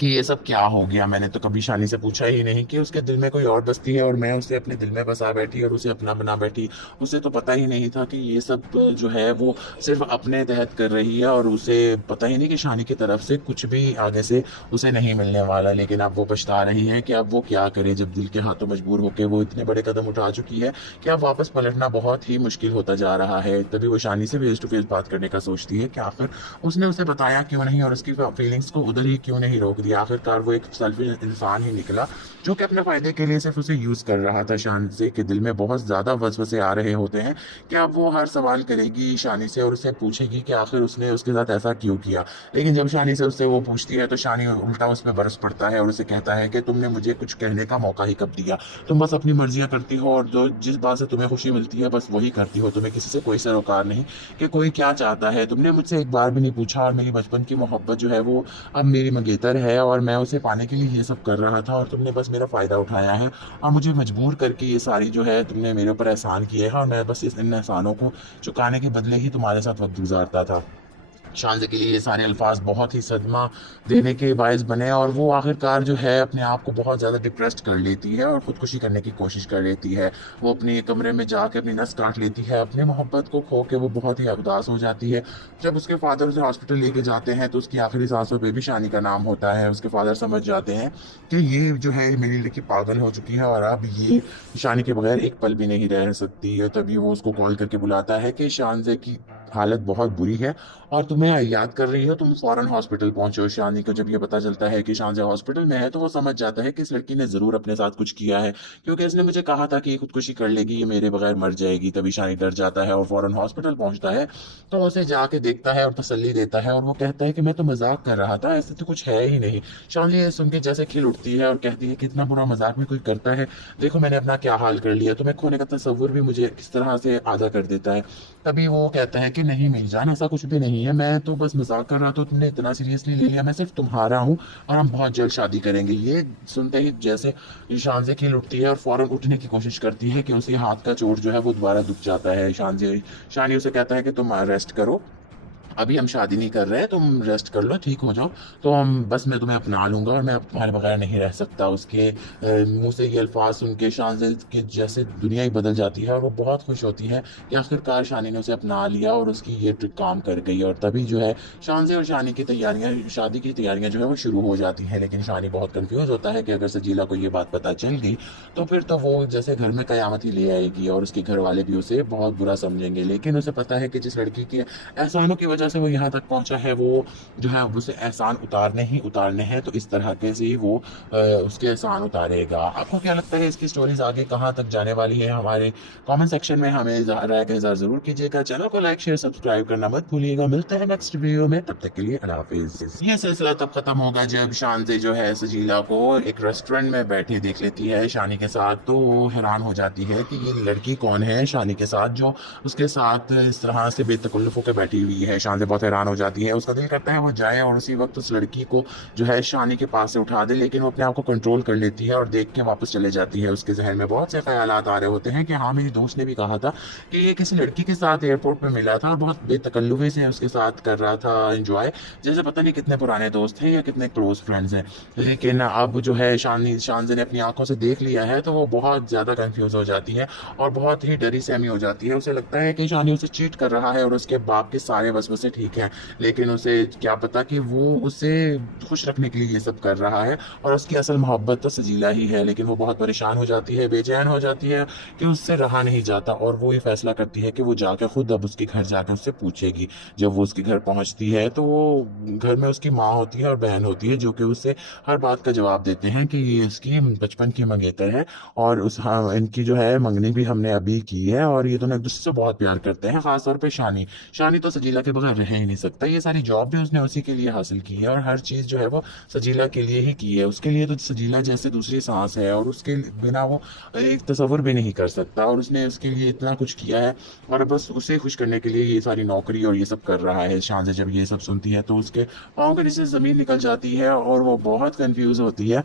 कि ये सब क्या हो गया। मैंने तो कभी शानी से पूछा ही नहीं कि उसके दिल में कोई और बसती है और मैं उसे अपने दिल में बसा बैठी और उसे अपना बना बैठी। उसे तो पता ही नहीं था कि ये सब जो है वो सिर्फ अपने तहत कर रही है और उसे पता ही नहीं कि शानी की तरफ से कुछ भी आगे से उसे नहीं मिलने वाला। लेकिन अब वो पछता रही है कि अब वो क्या करे, जब दिल के हाथों मजबूर होकर वो इतने बड़े कदम उठा चुकी है कि अब वापस पलटना बहुत ही मुश्किल होता जा रहा है। तभी वो शानी से फेस टू फेस बात करने का सोचती है कि आखिर उसने उसे बताया क्यों नहीं और उसकी फीलिंग्स को उधर ही क्यों नहीं रोक दिया। आखिरकार वो एक सेल्फिश इंसान ही निकला जो कि अपने फायदे के लिए सिर्फ उसे यूज कर रहा था। शानज़े के दिल में बहुत ज्यादा वसवसे आ रहे होते हैं कि अब वो हर सवाल करेगी शानी से और उसे पूछेगी कि आखिर उसने उसके साथ ऐसा क्यों किया। लेकिन जब शानी से उससे वो पूछती है तो शानी उल्टा उस पर बरस पड़ता है और उसे कहता है कि तुमने मुझे कुछ कहने का मौका ही कब दिया, तुम बस अपनी मर्जियां करती हो और जो जिस बात से तुम्हें खुशी मिलती है बस वही करती हो, तुम्हें किसी से कोई सरोकार नहीं कि कोई क्या चाहता है। तुमने मुझसे एक बार भी नहीं पूछा और मेरी बचपन की मोहब्बत जो है वो अब मेरी मंगेतर है और मैं उसे पाने के लिए ये सब कर रहा था और तुमने बस मेरा फ़ायदा उठाया है और मुझे मजबूर करके ये सारी जो है तुमने मेरे ऊपर एहसान किए हैं और मैं बस इन एहसानों को चुकाने के बदले ही तुम्हारे साथ वक्त गुजारता था। शानज़े के लिए ये सारे अल्फाज बहुत ही सदमा देने के बायस बने और वो आखिरकार जो है अपने आप को बहुत ज़्यादा डिप्रेस्ड कर लेती है और ख़ुदकुशी करने की कोशिश कर लेती है। वो अपने कमरे में जाके अपनी नस काट लेती है, अपनी मोहब्बत को खो के वो बहुत ही उदास हो जाती है। जब उसके फादर उसे हॉस्पिटल लेके जाते हैं तो उसकी आखिरी सांसों पे भी शानी का नाम होता है। उसके फादर समझ जाते हैं कि ये जो है मेरी लड़की पागल हो चुकी है और अब ये शानी के बगैर एक पल भी नहीं रह सकती है। तभी वो उसको कॉल करके बुलाता है कि शानज़े की हालत बहुत बुरी है और तुम्हें याद कर रही हो, तुम फौरन हॉस्पिटल पहुंचो। शानी को जब ये पता चलता है कि शानज़े हॉस्पिटल में है तो वो समझ जाता है कि इस लड़की ने ज़रूर अपने साथ कुछ किया है, क्योंकि इसने मुझे कहा था कि ये खुदकुशी कर लेगी, ये मेरे बगैर मर जाएगी। तभी शानी डर जाता है और फौरन हॉस्पिटल पहुंचता है तो उसे जाके देखता है और तसल्ली देता है और वो कहता है कि मैं तो मजाक कर रहा था, ऐसे तो कुछ है ही नहीं। शानी ये सुन के जैसे खिल उठती है और कहती है कि इतना बुरा मजाक में कोई करता है, देखो मैंने अपना क्या हाल कर लिया, तुम्हें खोने का तस्वुर भी मुझे किस तरह से आधा कर देता है। तभी वो कहता है कि नहीं मेरी जान, ऐसा कुछ भी नहीं है, मैं तो बस मजाक कर रहा था, तुमने इतना सीरियसली ले लिया, मैं सिर्फ तुम्हारा हूँ और हम बहुत जल्द शादी करेंगे। ये सुनते ही जैसे शानज़े खिल उठती है और फौरन उठने की कोशिश करती है कि उसके हाथ का चोट जो है वो दोबारा दुख जाता है। शानी उसे कहता है कि तुम रेस्ट करो, अभी हम शादी नहीं कर रहे हैं, तुम रेस्ट कर लो, ठीक हो जाओ, तो हम बस मैं तुम्हें अपना लूंगा और मैं अब तुम्हारे बगैर नहीं रह सकता। उसके मुंह से ये अल्फाज सुन के शानज़े के जैसे दुनिया ही बदल जाती है और वो बहुत खुश होती है कि आखिरकार शानी ने उसे अपना लिया और उसकी ये ट्रिक काम कर गई। और तभी जो है शानज़े और शानी की तैयारियां, शादी की तैयारियां जो है वो शुरू हो जाती हैं। लेकिन शानी बहुत कंफ्यूज होता है कि अगर सजीला को ये बात पता चल गई तो फिर तो वो जैसे घर में कयामत ही ले आएगी और उसके घर वाले भी उसे बहुत बुरा समझेंगे। लेकिन उसे पता है कि जिस लड़की के एहसानों की वजह वजह से वो यहाँ तक पहुँचा है, वो जो है उसे एहसान उतारने ही उतारने हैं, तो इस तरह के से ही वो उसके एहसान उतारेगा। आपको क्या लगता है इसकी स्टोरीज आगे कहाँ तक जाने वाली है? हमारे कमेंट सेक्शन में हमें राय का इज़हार ज़रूर कीजिएगा। चैनल को लाइक शेयर सब्सक्राइब करना मत भूलिएगा। मिलते हैं नेक्स्ट वीडियो में, तब तक के लिए अल्लाह हाफिज़। ये सिलसिला तब खत्म होगा जब शानज़े जो है सजीला को एक रेस्टोरेंट में बैठी देख लेती है शानी के साथ, तो वो हैरान हो जाती है कि ये लड़की कौन है शानी के साथ जो उसके साथ इस तरह से बेतकल्लुफ़ होकर बैठी हुई है। शानज़े बहुत हैरान हो जाती है, उसका दिल करता है वो जाए और उसी वक्त उस लड़की को जो है शानी के पास से उठा दे, लेकिन वो अपने आप को कंट्रोल कर लेती है और देख के वापस चले जाती है। उसके जहन में बहुत से ख्यालात आ रहे होते हैं कि हाँ, मेरी दोस्त ने भी कहा था कि ये किसी लड़की के साथ एयरपोर्ट में मिला था और बहुत बेतकल्लुफ़ी से उसके साथ कर रहा था एंजॉय, जैसे पता नहीं कितने पुराने दोस्त हैं या कितने क्लोज फ्रेंड्स हैं। लेकिन अब जो है शानज़े ने अपनी आंखों से देख लिया है, तो वो बहुत ज़्यादा कंफ्यूज हो जाती है और बहुत ही डरी सहमी हो जाती है। उसे लगता है कि शानी उसे चीट कर रहा है और उसके बाप के सारे वसवसे ठीक हैं, लेकिन उसे क्या पता कि वो उसे खुश रखने के लिए ये सब कर रहा है और उसकी असल मोहब्बत तो सजीला ही है। लेकिन वो बहुत परेशान हो जाती है, बेचैन हो जाती है कि उससे रहा नहीं जाता और वो ये फैसला करती है कि वो जाकर खुद अब उसके घर जाकर उससे पूछेगी। जब वो उसके घर पहुंचती है तो वो घर में उसकी माँ होती है और बहन होती है, जो कि उससे हर बात का जवाब देते हैं कि ये उसकी बचपन की मंगेतर है और इनकी जो है मंगनी भी हमने अभी की है और ये दोनों एक दूसरे से बहुत प्यार करते हैं। खासतौर पर शानी शानी तो सजीला के बगैर रह ही नहीं सकता। ये सारी जॉब भी उसने उसी के लिए हासिल की है और हर चीज़ जो है वो सजीला के लिए ही की है। उसके लिए तो सजीला जैसे दूसरी सांस है और उसके बिना वो एक तस्वर भी नहीं कर सकता और उसने उसके लिए इतना कुछ किया है और बस उसे खुश करने के लिए ये सारी नौकरी और ये सब कर रहा है। शानज़े जब ये सब सुनती है तो उसके पाँव के नीचे ज़मीन निकल जाती है और वो बहुत कंफ्यूज होती है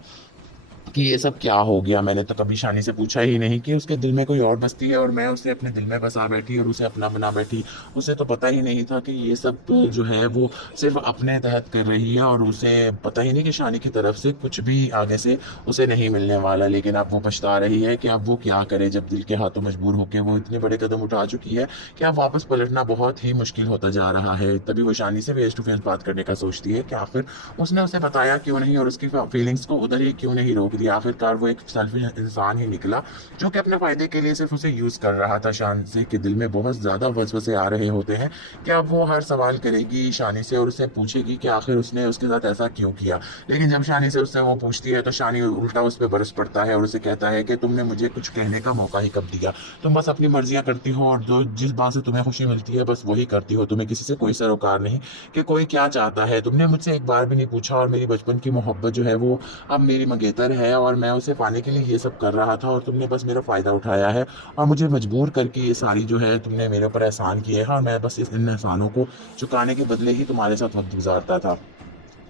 कि ये सब क्या हो गया। मैंने तो कभी शानी से पूछा ही नहीं कि उसके दिल में कोई और बसती है और मैं उसे अपने दिल में बसा बैठी और उसे अपना बना बैठी। उसे तो पता ही नहीं था कि ये सब जो है वो सिर्फ अपने तहत कर रही है और उसे पता ही नहीं कि शानी की तरफ से कुछ भी आगे से उसे नहीं मिलने वाला। लेकिन अब वो पछता रही है कि अब वो क्या करे, जब दिल के हाथों मजबूर होकर वो इतने बड़े कदम उठा चुकी है कि अब वापस पलटना बहुत ही मुश्किल होता जा रहा है। तभी वो शानी से फेस टू फेस बात करने का सोचती है कि आखिर उसने उसे बताया क्यों नहीं और उसकी फीलिंग्स को उधर ही क्यों नहीं रोक दिया। आखिरकार वो एक सेल्फिश इंसान ही निकला जो कि अपने फायदे के लिए सिर्फ उसे यूज कर रहा था। शानी के दिल में बहुत ज्यादा वसवसे आ रहे होते हैं कि अब वो हर सवाल करेगी शानी से और उससे पूछेगी कि आखिर उसने उसके साथ ऐसा क्यों किया। लेकिन जब शानी से उससे वो पूछती है तो शानी उल्टा उस पर बरस पड़ता है और उसे कहता है कि तुमने मुझे कुछ कहने का मौका ही कब दिया, तुम बस अपनी मर्जियां करती हो और जो जिस बात से तुम्हें खुशी मिलती है बस वही करती हो, तुम्हें किसी से कोई सरोकार नहीं कि कोई क्या चाहता है। तुमने मुझसे एक बार भी नहीं पूछा और मेरी बचपन की मोहब्बत जो है वो अब मेरी मंगेतर है और मैं उसे पाने के लिए ये सब कर रहा था और तुमने बस मेरा फ़ायदा उठाया है और मुझे मजबूर करके ये सारी जो है तुमने मेरे ऊपर एहसान किए हैं और मैं बस इन एहसानों को चुकाने के बदले ही तुम्हारे साथ वक्त गुजारता था।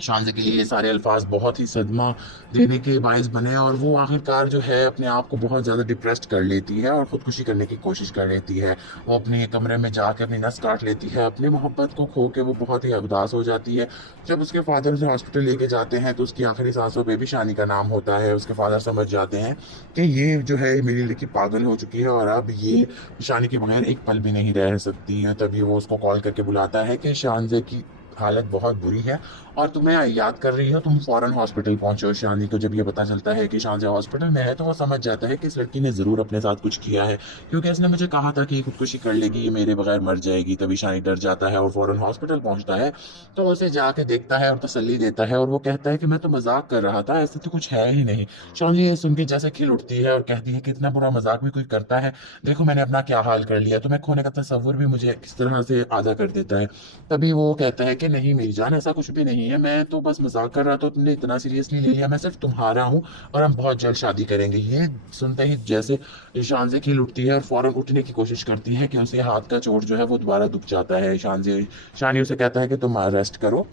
शानज़े के लिए ये सारे अल्फाज बहुत ही सदमा देने के बायस बने और वो आखिरकार जो है अपने आप को बहुत ज़्यादा डिप्रेस्ड कर लेती है और ख़ुदकुशी करने की कोशिश कर लेती है। वो अपने कमरे में जाकर अपनी नस काट लेती है, अपनी मोहब्बत को खो के वो बहुत ही उदास हो जाती है। जब उसके फादर उसे हॉस्पिटल लेके जाते हैं तो उसकी आखिरी सांसों पे भी शानी का नाम होता है। उसके फादर समझ जाते हैं कि ये जो है मेरी लड़की पागल हो चुकी है और अब ये शानी के बगैर एक पल भी नहीं रह सकती है। तभी वो उसको कॉल करके बुलाता है कि शानज़े की हालत बहुत बुरी है और तुम्हें याद कर रही हो, तुम फौरन हॉस्पिटल पहुंचो। शानी को जब ये पता चलता है कि शानज़े हॉस्पिटल में है तो वो समझ जाता है कि इस लड़की ने ज़रूर अपने साथ कुछ किया है, क्योंकि इसने मुझे कहा था कि ये खुदकुशी कर लेगी, ये मेरे बगैर मर जाएगी। तभी शानी डर जाता है और फौरन हॉस्पिटल पहुंचता है तो उसे जाके देखता है और तसल्ली देता है और वो कहता है कि मैं तो मजाक कर रहा था, ऐसा तो कुछ है ही नहीं। शानी ये सुन के जैसे खिल उठती है और कहती है कि इतना बुरा मजाक भी कोई करता है, देखो मैंने अपना क्या हाल कर लिया, तुम्हें खोने का तस्वुर भी मुझे किस तरह से आधा कर देता है। तभी वो कहता है कि नहीं मेरी जान, ऐसा कुछ भी नहीं है, मैं तो बस मजाक कर रहा था, तुमने इतना सीरियसली ले लिया, मैं सिर्फ तुम्हारा हूँ और हम बहुत जल्द शादी करेंगे। ये सुनते ही जैसे शानज़े खिल उठती है और फौरन उठने की कोशिश करती है कि उसे हाथ का चोट जो है वो दोबारा दुख जाता है। शानी उसे कहता है कि तुम रेस्ट करो,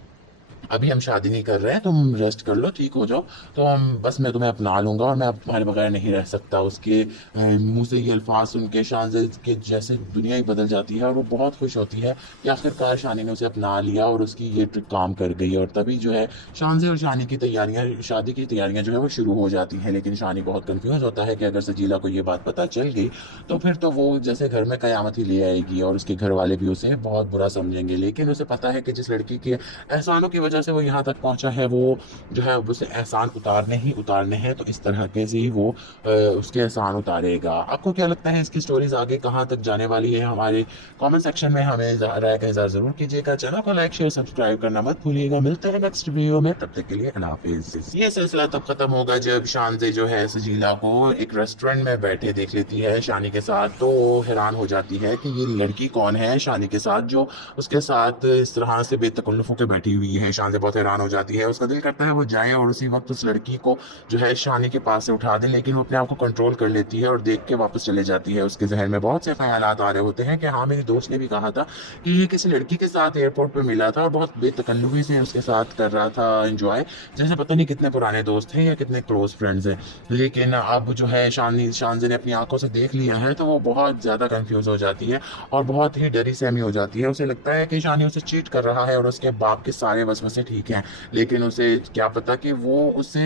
अभी हम शादी नहीं कर रहे हैं, तुम रेस्ट कर लो, ठीक हो जाओ, तो हम बस मैं तुम्हें अपना लूंगा और मैं अब तुम्हारे बगैर नहीं रह सकता। उसके मुंह से ये अल्फाज सुन के शानज़े के जैसे दुनिया ही बदल जाती है और वो बहुत खुश होती है कि आखिरकार शानी ने उसे अपना लिया और उसकी ये ट्रिक काम कर गई। और तभी जो है शानज़े और शानी की तैयारियां, शादी की तैयारियां जो है वो शुरू हो जाती हैं। लेकिन शानी बहुत कन्फ्यूज होता है कि अगर सजीला को ये बात पता चल गई तो फिर तो वो जैसे घर में कयामत ही ले आएगी और उसके घर वाले भी उसे बहुत बुरा समझेंगे। लेकिन उसे पता है कि जिस लड़की के एहसानों की वजह वजह से वो यहाँ तक पहुँचा है, वो जो है उसे एहसान उतारने ही उतारने हैं, तो इस तरह के से ही वो उसके एहसान उतारेगा। आपको क्या लगता है इसकी स्टोरीज आगे कहाँ तक जाने वाली है? हमारे कमेंट सेक्शन में हमें राय का इज़हार ज़रूर कीजिएगा। चैनल को लाइक शेयर सब्सक्राइब करना मत भूलिएगा। मिलते हैं नेक्स्ट वीडियो में, तब तक के लिए अल्लाह हाफिज़। ये सिलसिला तब खत्म होगा जब शानज़े जो है सजीला को एक रेस्टोरेंट में बैठे देख लेती है शानी के साथ, तो हैरान हो जाती है कि ये लड़की कौन है शानी के साथ जो उसके साथ इस तरह से बेतकल्लुफ़ होकर बैठी हुई है। शानज़े बहुत हैरान हो जाती है, उसका दिल करता है वो जाए और उसी वक्त उस लड़की को जो है शानी के पास से उठा दे, लेकिन वो अपने आप को कंट्रोल कर लेती है और देख के वापस चले जाती है। उसके जहन में बहुत से ख्यालात आ रहे होते हैं कि हाँ, मेरे दोस्त ने भी कहा था कि ये किसी लड़की के साथ एयरपोर्ट पे मिला था और बहुत बेतकल्लुफ़ी से उसके साथ कर रहा था एंजॉय, जैसे पता नहीं कितने पुराने दोस्त हैं या कितने क्लोज फ्रेंड्स हैं। लेकिन अब जो है शानज़े ने अपनी आंखों से देख लिया है, तो वो बहुत ज़्यादा कंफ्यूज हो जाती है और बहुत ही डरी सहमी हो जाती है। उसे लगता है कि शानी उसे चीट कर रहा है और उसके बाप के सारे वसवसे ठीक हैं, लेकिन उसे क्या पता कि वो उसे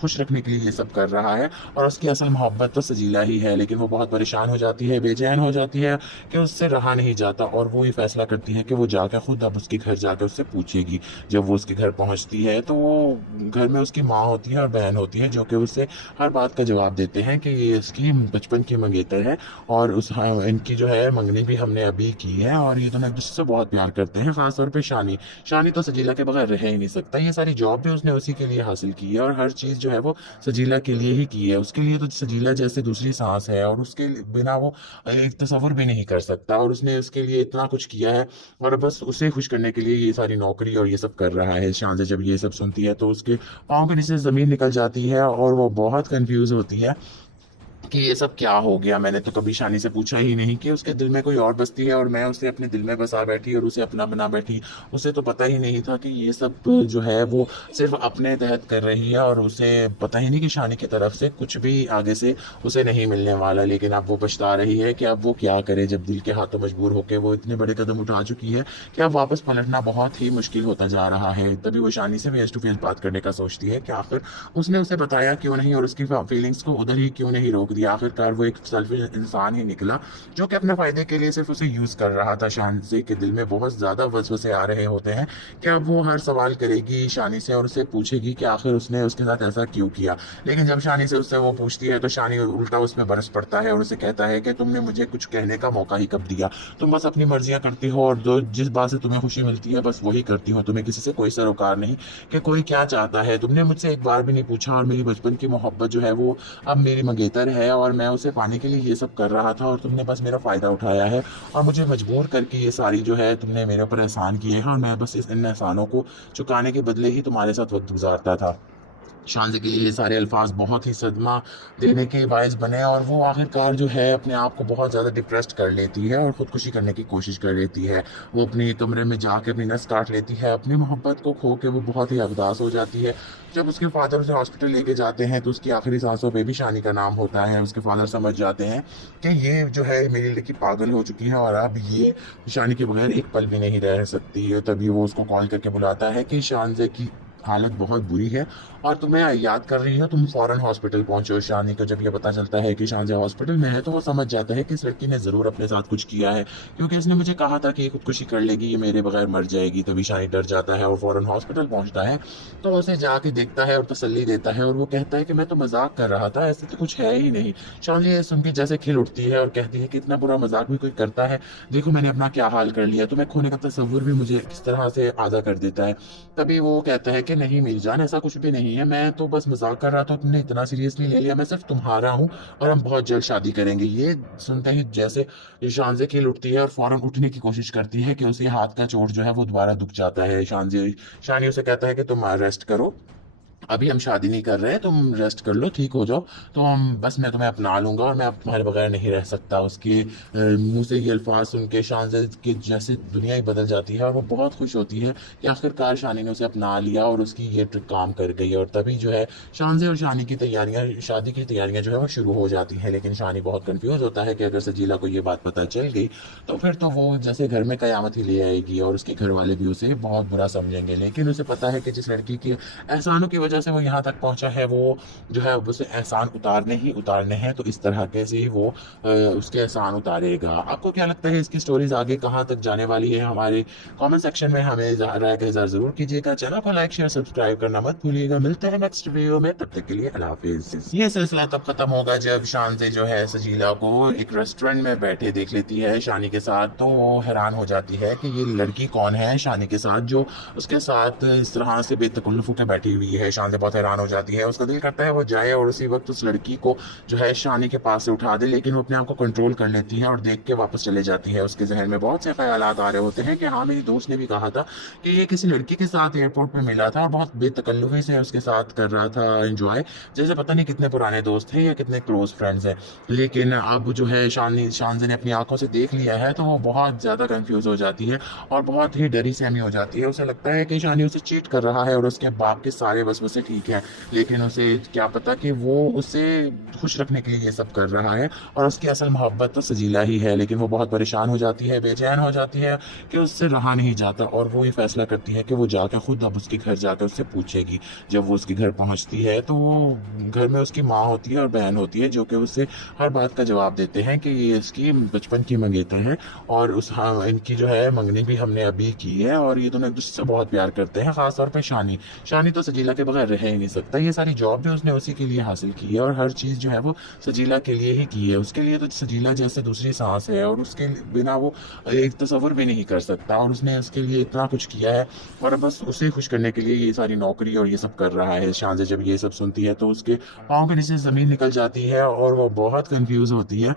खुश रखने के लिए ये सब कर रहा है और उसकी असल मोहब्बत तो सजीला ही है। लेकिन वो बहुत परेशान हो जाती है, बेचैन हो जाती है कि उससे रहा नहीं जाता और वो ये फैसला करती है कि वो जाकर खुद अब उसके घर जाकर उससे पूछेगी। जब वो उसके घर पहुंचती है तो वो घर में उसकी माँ होती है और बहन होती है, जो कि उससे हर बात का जवाब देते हैं कि ये इसकी बचपन की मंगेतर है और इनकी जो है मंगनी भी हमने अभी की है और ये दोनों एक दूसरे से बहुत प्यार करते हैं। खासतौर पर शानी शानी तो सजीला के बगैर रह ही नहीं सकता। ये सारी जॉब भी उसने उसी के लिए हासिल की है और हर चीज़ जो है वो सजीला के लिए ही की है। उसके लिए तो सजीला जैसे दूसरी सांस है और उसके बिना वो एक तस्वर भी नहीं कर सकता और उसने उसके लिए इतना कुछ किया है और बस उसे खुश करने के लिए ये सारी नौकरी और ये सब कर रहा है। शानज़े जब ये सब सुनती है तो उसके पाँव के नीचे ज़मीन निकल जाती है और वो बहुत कंफ्यूज होती है कि ये सब क्या हो गया। मैंने तो कभी शानी से पूछा ही नहीं कि उसके दिल में कोई और बसती है और मैं उसे अपने दिल में बसा बैठी और उसे अपना बना बैठी। उसे तो पता ही नहीं था कि ये सब जो है वो सिर्फ अपने तहत कर रही है और उसे पता ही नहीं कि शानी की तरफ से कुछ भी आगे से उसे नहीं मिलने वाला। लेकिन अब वो पछता रही है कि अब वो क्या करे, जब दिल के हाथों मजबूर होकर वो इतने बड़े कदम उठा चुकी है कि अब वापस पलटना बहुत ही मुश्किल होता जा रहा है। तभी वो शानी से फेस टू फेस बात करने का सोचती है कि आखिर उसने उसे बताया क्यों नहीं और उसकी फीलिंग्स को उधर ही क्यों नहीं रोक दिया। आखिरकार वो एक सेल्फिश इंसान ही निकला जो कि अपने फायदे के लिए सिर्फ उसे यूज कर रहा था। शानी के दिल में बहुत ज्यादा वसवसे आ रहे होते हैं कि अब वो हर सवाल करेगी शानी से और उसे पूछेगी कि आखिर उसने उसके साथ ऐसा क्यों किया। लेकिन जब शानी से उससे वो पूछती है तो शानी उल्टा उसमें बरस पड़ता है और उसे कहता है कि तुमने मुझे कुछ कहने का मौका ही कब दिया, तुम बस अपनी मर्जियां करती हो और जो जिस बात से तुम्हें खुशी मिलती है बस वही करती हो, तुम्हें किसी से कोई सरोकार नहीं कि कोई क्या चाहता है। तुमने मुझसे एक बार भी नहीं पूछा और मेरी बचपन की मोहब्बत जो है वो अब मेरी मंगेतर है और मैं उसे पाने के लिए ये सब कर रहा था और तुमने बस मेरा फ़ायदा उठाया है और मुझे मजबूर करके ये सारी जो है तुमने मेरे ऊपर एहसान किए हैं और मैं बस इन एहसानों को चुकाने के बदले ही तुम्हारे साथ वक्त गुजारता था। शानज़े के लिए ये सारे अल्फाज बहुत ही सदमा देने के बायस बने और वो आखिरकार जो है अपने आप को बहुत ज़्यादा डिप्रेस्ड कर लेती है और ख़ुदकुशी करने की कोशिश कर लेती है। वो अपने कमरे में जाके अपनी नस काट लेती है, अपनी मोहब्बत को खो के वो बहुत ही अवदास हो जाती है। जब उसके फादर उसे हॉस्पिटल लेके जाते हैं तो उसकी आखिरी सांसों पे भी शानी का नाम होता है। उसके फादर समझ जाते हैं कि ये जो है मेरी लड़की पागल हो चुकी है और अब ये शानी के बगैर एक पल भी नहीं रह सकती है। तभी वो उसको कॉल करके बुलाता है कि शानज़े की हालत बहुत बुरी है और तुम्हें याद कर रही हो, तुम फौरन हॉस्पिटल पहुंचो। शानी को जब ये पता चलता है कि शानज़े हॉस्पिटल में है तो वो समझ जाता है कि इस लड़की ने ज़रूर अपने साथ कुछ किया है, क्योंकि इसने मुझे कहा था कि ये खुदकुशी कर लेगी, ये मेरे बगैर मर जाएगी। तभी शानी डर जाता है और फौरन हॉस्पिटल पहुंचता है तो उसे जाके देखता है और तसल्ली देता है और वो कहता है कि मैं तो मजाक कर रहा था, ऐसे तो कुछ है ही नहीं। शानी ये सुन के जैसे खिल उठती है और कहती है कि इतना बुरा मजाक भी कोई करता है, देखो मैंने अपना क्या हाल कर लिया, तुम्हें खोने का तस्वुर भी मुझे किस तरह से आधा कर देता है। तभी वो कहता है कि नहीं मीरजान, ऐसा कुछ भी नहीं है, मैं तो बस मजाक कर रहा था, तुमने इतना सीरियसली ले लिया, मैं सिर्फ तुम्हारा हूँ और हम बहुत जल्द शादी करेंगे। ये सुनते ही जैसे शानज़े खिल उठती है और फौरन उठने की कोशिश करती है कि उसके हाथ का चोट जो है वो दोबारा दुख जाता है। शानी उसे कहता है कि तुम रेस्ट करो, अभी हम शादी नहीं कर रहे हैं, तुम रेस्ट कर लो, ठीक हो जाओ तो हम बस मैं तुम्हें अपना लूंगा और मैं अब तुम्हारे बगैर नहीं रह सकता। उसके मुंह से ये अल्फाज सुन के शानज़े की जैसे दुनिया ही बदल जाती है और वो बहुत खुश होती है कि आखिरकार शानी ने उसे अपना लिया और उसकी ये ट्रिक काम कर गई। और तभी जो है शानज़े और शानी की तैयारियां, शादी की तैयारियां जो है वो शुरू हो जाती हैं। लेकिन शानी बहुत कन्फ्यूज होता है कि अगर सजीला को ये बात पता चल गई तो फिर तो वो जैसे घर में कयामत ही ले आएगी और उसके घर वाले भी उसे बहुत बुरा समझेंगे। लेकिन उसे पता है कि जिस लड़की के एहसानों की वजह वजह से वो यहाँ तक पहुंचा है, वो जो है उसे एहसान उतारने ही उतारने हैं, तो इस तरह के से ही वो उसके एहसान उतारेगा। आपको क्या लगता है इसकी स्टोरीज आगे कहाँ तक जाने वाली है? हमारे कमेंट सेक्शन में हमें राय का इज़हार जरूर कीजिएगा। चैनल को लाइक शेयर सब्सक्राइब करना मत भूलिएगा। मिलते हैं नेक्स्ट वीडियो में, तब तक के लिए अल्लाह हाफिज। ये सिलसिला तब खत्म होगा जब शान जो है सजीला को एक रेस्टोरेंट में बैठे देख लेती है शानी के साथ, तो वो हैरान हो जाती है कि ये लड़की कौन है शानी के साथ जो उसके साथ इस तरह से बेतकल्लुफ़ होकर बैठी हुई है। शान से बहुत हैरान हो जाती है, उसका दिल करता है वो जाए और उसी वक्त उस लड़की को जो है शानी के पास से उठा दे, लेकिन वो अपने आप को कंट्रोल कर लेती है और देख के वापस चले जाती है। उसके जहन में बहुत से ख्यालात आ रहे होते हैं कि हाँ, मेरी दोस्त ने भी कहा था कि ये किसी लड़की के साथ एयरपोर्ट पे मिला था और बहुत बेतकल्लुफ़ी से उसके साथ कर रहा था एंजॉय, जैसे पता नहीं कितने पुराने दोस्त हैं या कितने क्लोज फ्रेंड्स हैं। लेकिन अब जो है शानज़ ने अपनी आंखों से देख लिया है, तो वो बहुत ज़्यादा कंफ्यूज हो जाती है और बहुत ही डरी सहमी हो जाती है। उसे लगता है कि शानी उसे चीट कर रहा है और उसके बाप के सारे वसवसे ठीक है, लेकिन उसे क्या पता कि वो उसे खुश रखने के लिए ये सब कर रहा है और उसकी असल मोहब्बत तो सजीला ही है। लेकिन वो बहुत परेशान हो जाती है, बेचैन हो जाती है कि उससे रहा नहीं जाता और वो ये फैसला करती है कि वो जाकर खुद अब उसके घर जाकर उससे पूछेगी। जब वो उसके घर पहुंचती है तो वो घर में उसकी माँ होती है और बहन होती है, जो कि उससे हर बात का जवाब देते हैं कि ये इसकी बचपन की मंगेतर हैं और इनकी जो है मंगनी भी हमने अभी की है और ये दोनों एक दूसरे से बहुत प्यार करते हैं। खासतौर पे शानी तो सजीला के बगैर रह ही नहीं सकता। ये सारी जॉब भी उसने उसी के लिए हासिल की है और हर चीज़ जो है वो सजीला के लिए ही की है। उसके लिए तो सजीला जैसे दूसरी सांस है और उसके बिना वो एक तस्वर भी नहीं कर सकता और उसने उसके लिए इतना कुछ किया है और बस उसे खुश करने के लिए ये सारी नौकरी और ये सब कर रहा है। शान जब ये सब सुनती है तो उसके पाँव के नीचे ज़मीन निकल जाती है और वो बहुत कंफ्यूज होती है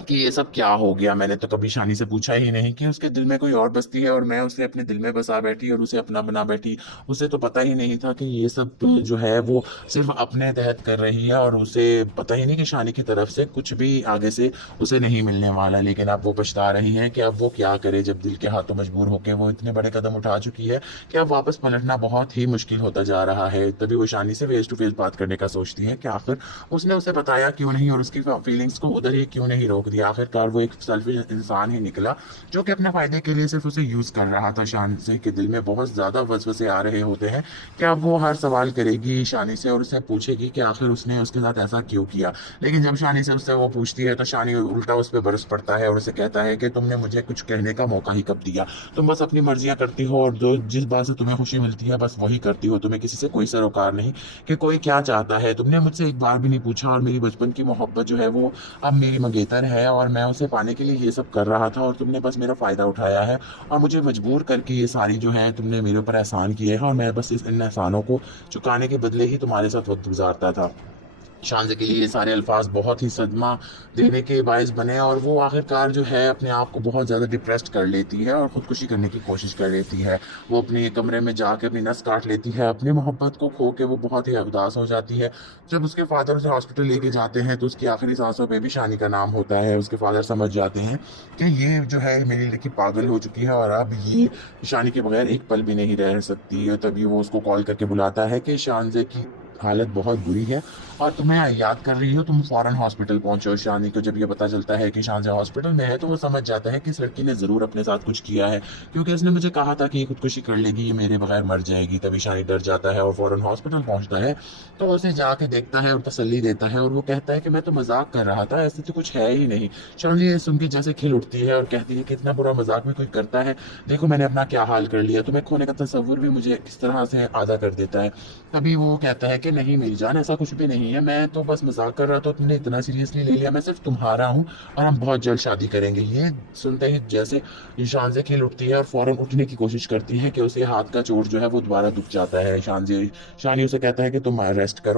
कि ये सब क्या हो गया। मैंने तो कभी शानी से पूछा ही नहीं कि उसके दिल में कोई और बसती है और मैं उसे अपने दिल में बसा बैठी और उसे अपना बना बैठी। उसे तो पता ही नहीं था कि ये सब जो है वो सिर्फ अपने तहत कर रही है और उसे पता ही नहीं कि शानी की तरफ से कुछ भी आगे से उसे नहीं मिलने वाला। लेकिन अब वो पछता रही है कि अब वो क्या करे, जब दिल के हाथों मजबूर होकर वो इतने बड़े कदम उठा चुकी है कि अब वापस पलटना बहुत ही मुश्किल होता जा रहा है। तभी वो शानी से फेस टू फेस बात करने का सोचती है कि आखिर उसने उसे बताया क्यों नहीं और उसकी फीलिंग्स को उधर ही क्यों नहीं रोक दिया। आखिरकार वो एक सेल्फिश इंसान ही निकला जो कि अपने फायदे के लिए सिर्फ उसे यूज कर रहा था। शानी के दिल में बहुत ज्यादा वसवसे आ रहे होते हैं कि अब वो हर सवाल करेगी शानी से और उसे पूछेगी कि आखिर उसने उसके साथ ऐसा क्यों किया। लेकिन जब शानी से उससे वो पूछती है तो शानी उल्टा उस पर बरस पड़ता है और उसे कहता है कि तुमने मुझे कुछ कहने का मौका ही कब दिया, तुम बस अपनी मर्जियां करती हो और जो जिस बात से तुम्हें खुशी मिलती है बस वही करती हो, तुम्हें किसी से कोई सरोकार नहीं कि कोई क्या चाहता है। तुमने मुझसे एक बार भी नहीं पूछा और मेरी बचपन की मोहब्बत जो है वो अब मेरी मंगेतर है और मैं उसे पाने के लिए ये सब कर रहा था और तुमने बस मेरा फ़ायदा उठाया है और मुझे मजबूर करके ये सारी जो है तुमने मेरे ऊपर एहसान किए हैं और मैं बस इन एहसानों को चुकाने के बदले ही तुम्हारे साथ वक्त गुजारता था। शानज़ के लिए ये सारे अल्फाज बहुत ही सदमा देने के बायस बने और वो आखिरकार जो है अपने आप को बहुत ज़्यादा डिप्रेस्ड कर लेती है और ख़ुदकुशी करने की कोशिश कर लेती है। वो अपने कमरे में जाके अपनी नस काट लेती है, अपनी मोहब्बत को खो के वो बहुत ही उदास हो जाती है। जब उसके फादर उसे हॉस्पिटल लेके जाते हैं तो उसकी आखिरी सांसों पे भी शानी का नाम होता है। उसके फादर समझ जाते हैं कि ये जो है मेरी लड़की पागल हो चुकी है और अब ये शानी के बगैर एक पल भी नहीं रह सकती है। तभी वो उसको कॉल करके बुलाता है कि शानज़ की हालत बहुत बुरी है और तुम्हें याद कर रही हो, तुम फौरन हॉस्पिटल पहुंचो। शानी को जब ये पता चलता है कि शानज़ हॉस्पिटल में है तो वो समझ जाता है कि इस लड़की ने ज़रूर अपने साथ कुछ किया है, क्योंकि इसने मुझे कहा था कि ये खुदकुशी कर लेगी, ये मेरे बगैर मर जाएगी। तभी शानी डर जाता है और फौरन हॉस्पिटल पहुंचता है तो उसे जाके देखता है और तसल्ली देता है और वो कहता है कि मैं तो मजाक कर रहा था, ऐसे तो कुछ है ही नहीं। शानी ये सुन के जैसे खिल उठती है और कहती है कि इतना बुरा मजाक भी कोई करता है, देखो मैंने अपना क्या हाल कर लिया, तुम्हें खोने का तस्वुर भी मुझे किस तरह से आधा कर देता है। तभी वो कहता है कि नहीं मेरी जान, ऐसा कुछ भी नहीं है, मैं तो बस मजाक कर रहा था, तुमने इतना सीरियसली ले लिया, मैं सिर्फ तुम्हारा हूँ और हम बहुत जल्द शादी करेंगे। ये सुनते ही जैसे शान से खिल उठती है और फौरन उठने की कोशिश करती है कि उसे हाथ का चोट जो है वो दोबारा दुख जाता है। शानी उसे कहता है कि तुम रेस्ट करो।